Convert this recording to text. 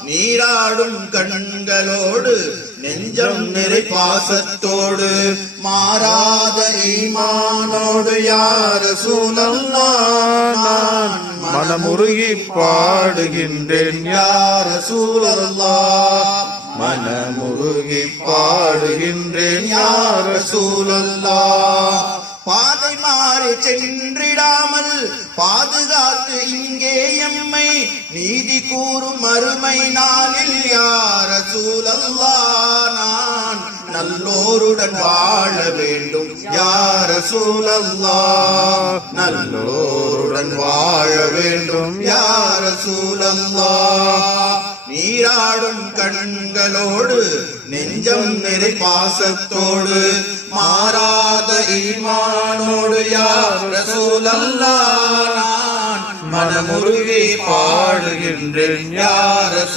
நீராடும் கண்களோடு நெஞ்சம் நிறை பாசத்தோடு மாறாத ஈமானோடு யா ரசூலல்லாஹ் நான் மனமுருகி பாடுகின்றேன் யா ரசூலல்லாஹ் மனமுருகி பாடுகின்றேன் யா ரசூலல்லாஹ் பாதை மாறி சென்றிடாமல் பாதுகாத்து இங்கே எம்மை நீதி கூறும் மறுமை நாளில் யா ரசூலல்லாஹ் நான் நல்லோருடன் வாழ வேண்டும் யா ரசூலல்லாஹ் நல்லோருடன் வாழ வேண்டும் யா ரசூலல்லாஹ் நீராடும் கண்களோடு நெஞ்சம் நிறை பாசத்தோடு மாறாத ஈமானோடு யா ரசூலல்லாஹ் நான் மனமுருகி பாடுகின்றேன் யா ரசூல்